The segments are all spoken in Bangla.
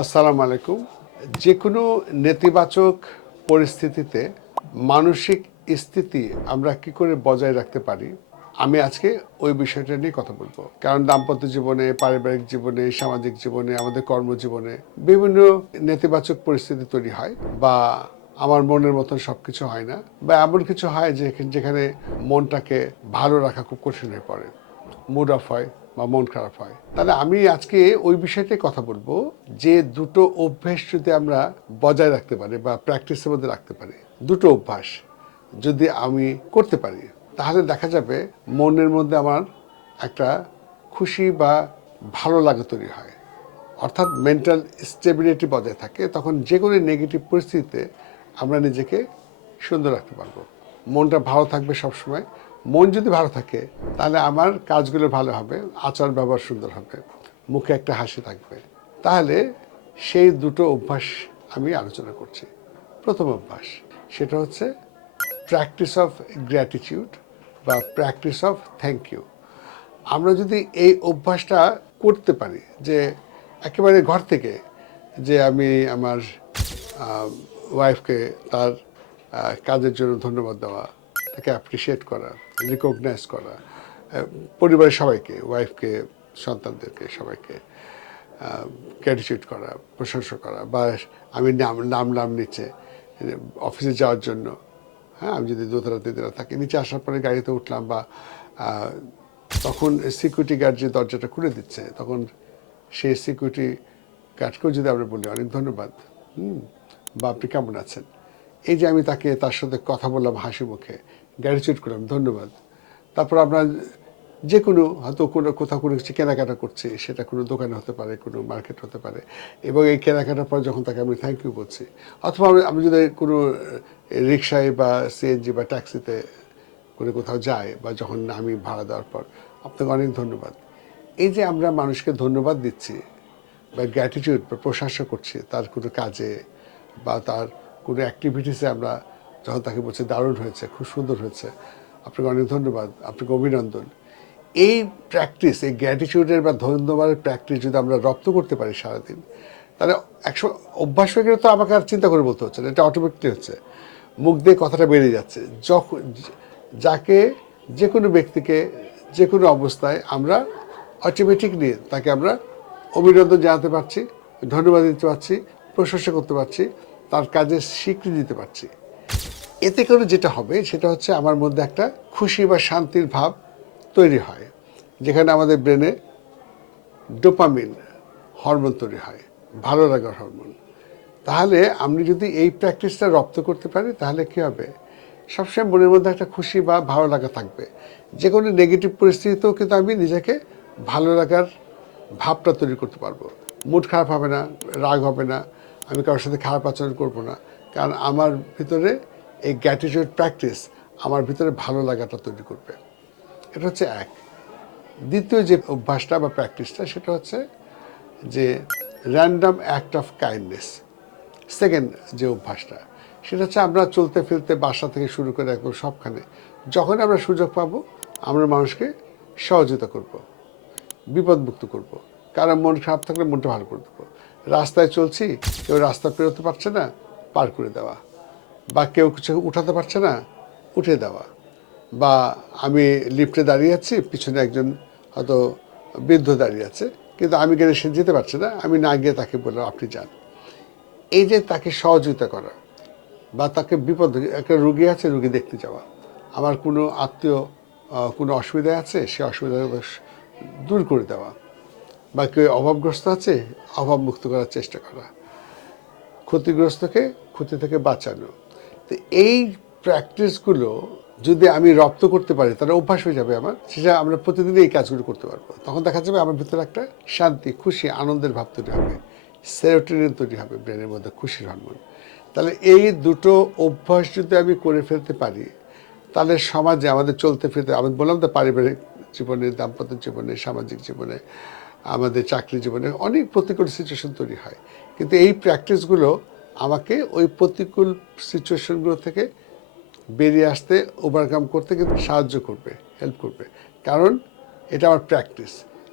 আসসালামু আলাইকুম। যে কোনো নেতিবাচক পরিস্থিতিতে মানসিক স্থিতি আমরা কি করে বজায় রাখতে পারি, আমি আজকে ওই বিষয়টা নিয়ে কথা বলবো। কারণ দাম্পত্য জীবনে, পারিবারিক জীবনে, সামাজিক জীবনে, আমাদের কর্মজীবনে বিভিন্ন নেতিবাচক পরিস্থিতি তৈরি হয়, বা আমার মনের মতন সব কিছু হয় না, বা এমন কিছু হয় যেখানে মনটাকে ভালো রাখা খুব কঠিন হয়ে পড়ে, মুড অফ হয় বা মন খারাপ হয়। তাহলে আমি আজকে ওই বিষয়টাই কথা বলবো, যে দুটো অভ্যেস যদি আমরা বজায় রাখতে পারি বা প্র্যাকটিসের মধ্যে রাখতে পারি, দুটো অভ্যাস যদি আমি করতে পারি, তাহলে দেখা যাবে মনের মধ্যে আমার একটা খুশি বা ভালো লাগা তৈরি হয়, অর্থাৎ মেন্টাল স্টেবিলিটি বজায় থাকে। তখন যে কোনো নেগেটিভ পরিস্থিতিতে আমরা নিজেকে সুন্দর রাখতে পারবো, মনটা ভালো থাকবে সবসময়। মন যদি ভালো থাকে তাহলে আমার কাজগুলো ভালো হবে, আচার ব্যবহার সুন্দর হবে, মুখে একটা হাসি থাকবে। তাহলে সেই দুটো অভ্যাস আমি আলোচনা করছি। প্রথম অভ্যাস, সেটা হচ্ছে প্র্যাকটিস অফ গ্র্যাটিটিউড বা প্র্যাকটিস অফ থ্যাংক ইউ। আমরা যদি এই অভ্যাসটা করতে পারি, যে একেবারে ঘর থেকে, যে আমি আমার ওয়াইফকে তার কাজের জন্য ধন্যবাদ দেওয়া, তাকে অ্যাপ্রিসিয়েট করা, রিকগনাইজ করা, পরিবারের সবাইকে, ওয়াইফকে, সন্তানদেরকে, সবাইকে গ্র্যাটিটিউড করা, প্রশংসা করা, বা আমি নাম নিচে অফিসে যাওয়ার জন্য, হ্যাঁ, আমি যদি দোতলা তিনতলা থাকি, নিচে আসার পরে গাড়িতে উঠলাম, বা তখন সিকিউরিটি গার্ড যে দরজাটা খুলে দিচ্ছে, তখন সেই সিকিউরিটি গার্ডকেও যদি আমরা বলি অনেক ধন্যবাদ, বা আপনি কেমন আছেন, এই যে আমি তার সাথে কথা বললাম হাসি মুখে, গ্র্যাটিটিউড করলাম, ধন্যবাদ। তারপর আমরা যে কোনো হয়তো কোথাও কোনো কিছু কেনাকাটা করছি, সেটা কোনো দোকানে হতে পারে, কোনো মার্কেট হতে পারে, এবং এই কেনাকাটার পর যখন তাকে আমি থ্যাংক ইউ বলছি, অথবা আমি যদি কোনো রিক্সায় বা সিএনজি বা ট্যাক্সিতে করে কোথাও যাই, বা যখন আমি ভাড়া দেওয়ার পর আপনাকে অনেক ধন্যবাদ, এই যে আমরা মানুষকে ধন্যবাদ দিচ্ছি বা গ্র্যাটিটিউড বা প্রশংসা করছি তার কোনো কাজে বা তার কোনো অ্যাক্টিভিটিসে, আমরা যখন তাকে বলছি দারুণ হয়েছে, খুব সুন্দর হয়েছে, আপনাকে অনেক ধন্যবাদ, আপনাকে অভিনন্দন, এই প্র্যাকটিস, এই গ্র্যাটিটিউডের বা ধন্যবাদের প্র্যাকটিস যদি আমরা রপ্ত করতে পারি সারাদিন, তাহলে একশো অভ্যাস হয়ে গেলে তো আমাকে আর চিন্তা করে বলতে হচ্ছে না, এটা অটোমেটিকলি হচ্ছে, মুখ দিয়ে কথাটা বেরিয়ে যাচ্ছে। যখন যাকে, যে কোনো ব্যক্তিকে, যে কোনো অবস্থায় আমরা অটোমেটিকলি তাকে আমরা অভিনন্দন জানাতে পারছি, ধন্যবাদ দিতে পারছি, প্রশংসা করতে পারছি, তার কাজে স্বীকৃতি দিতে পারছি। এতে করে যেটা হবে সেটা হচ্ছে আমার মধ্যে একটা খুশি বা শান্তির ভাব তৈরি হয়, যেখানে আমাদের ব্রেনে ডোপামিন হরমোন তৈরি হয়, ভালো লাগার হরমোন। তাহলে আমি যদি এই প্র্যাকটিসটা রপ্ত করতে পারি, তাহলে কী হবে, সবসময় মনের মধ্যে একটা খুশি বা ভালো লাগা থাকবে। যে কোনো নেগেটিভ পরিস্থিতিতেও কিন্তু আমি নিজেকে ভালো লাগার ভাবটা তৈরি করতে পারবো। মুড খারাপ হবে না, রাগ হবে না, আমি কারোর সাথে খারাপ আচরণ করবো না, কারণ আমার ভিতরে এই গ্র্যাটিটিউড প্র্যাকটিস আমার ভিতরে ভালো লাগাটা তৈরি করবে। এটা হচ্ছে এক। দ্বিতীয় যে অভ্যাসটা বা প্র্যাকটিসটা, সেটা হচ্ছে যে random act of kindness. Second যে অভ্যাসটা, সেটা হচ্ছে আমরা চলতে ফিরতে, বাসা থেকে শুরু করে একদম সবখানে, যখন আমরা সুযোগ পাবো আমরা মানুষকে সহযোগিতা করব, বিপদমুক্ত করব। কারণ মন খারাপ থাকলে মনটা ভালো করে দেবো। রাস্তায় চলছি, কেউ রাস্তা পেরোতে পারছে না, পার করে দেওয়া, বা কেউ কিছু উঠাতে পারছে না, উঠে দেওয়া, বা আমি লিফটে দাঁড়িয়ে আছি, পিছনে একজন হয়তো বৃদ্ধ দাঁড়িয়ে আছে, কিন্তু আমি গেলে সে যেতে পারছে না, আমি না গিয়ে তাকে বললাম আপনি যান। এই যে তাকে সহযোগিতা করা, বা তাকে বিপদ, একটা রুগী আছে, রুগী দেখতে যাওয়া, আমার কোনো আত্মীয় কোনো অসুবিধায় আছে, সে অসুবিধা দূর করে দেওয়া, বা কেউ অভাবগ্রস্ত আছে, অভাবমুক্ত করার চেষ্টা করা, ক্ষতিগ্রস্তকে ক্ষতি থেকে বাঁচানো। তো এই প্র্যাকটিসগুলো যদি আমি রপ্ত করতে পারি, তাহলে অভ্যাস হয়ে যাবে আমার, সেটা আমরা প্রতিদিনই এই কাজগুলো করতে পারবো। তখন দেখা যাবে আমার ভিতরে একটা শান্তি, খুশি, আনন্দের ভাব তৈরি হবে, সেরোটোনিন তৈরি হবে ব্রেনের মধ্যে, খুশির হরমোন। তাহলে এই দুটো অভ্যাস যদি আমি করে ফেলতে পারি, তাহলে সমাজে আমাদের চলতে ফিরতে, আমি বললাম তো, পারিবারিক জীবনে, দাম্পত্য জীবনে, সামাজিক জীবনে, আমাদের চাকরি জীবনে অনেক প্রতিকূল সিচুয়েশন তৈরি হয়, কিন্তু এই প্র্যাকটিসগুলো আমাকে ওই প্রতিকূল সিচুয়েশনগুলো থেকে বেরিয়ে আসতে, ওভারকাম করতে কিন্তু সাহায্য করবে, হেল্প করবে। কারণ এটা আমার প্র্যাকটিস,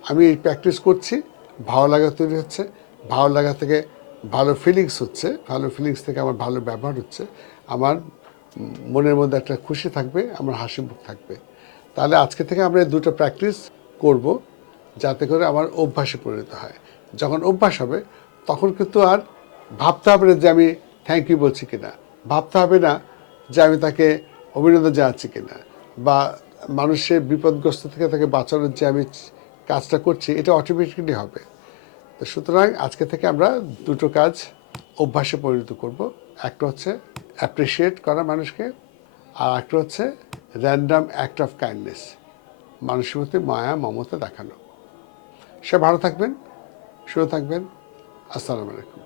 আমি এই প্র্যাকটিস করছি, ভালো লাগা তৈরি হচ্ছে, ভালো লাগা থেকে ভালো ফিলিংস হচ্ছে, ভালো ফিলিংস থেকে আমার ভালো ব্যবহার হচ্ছে, আমার মনের মধ্যে একটা খুশি থাকবে, আমার হাসি মুখ থাকবে। তাহলে আজকে থেকে আমরা এই দুটো প্র্যাকটিস করব, যাতে করে আমার অভ্যাসে পরিণত হয়। যখন অভ্যাস হবে তখন কিন্তু আর ভাবতে হবে না যে আমি থ্যাংক ইউ বলছি কিনা, ভাবতে হবে না যে আমি তাকে অভিনন্দন জানাচ্ছি কিনা, বা মানুষের বিপদগ্রস্ত থেকে তাকে বাঁচানোর যে আমি কাজটা করছি, এটা অটোমেটিক্যালি হবে। তো সুতরাং আজকে থেকে আমরা দুটো কাজ অভ্যাসে পরিণত করব। একটা হচ্ছে অ্যাপ্রিসিয়েট করা মানুষকে, আর একটা হচ্ছে র্যান্ডাম অ্যাক্ট অফ কাইন্ডনেস, মানুষের প্রতি মায়া মমতা দেখানো। সে ভালো থাকবেন, সুস্থ থাকবেন। আসসালামু আলাইকুম।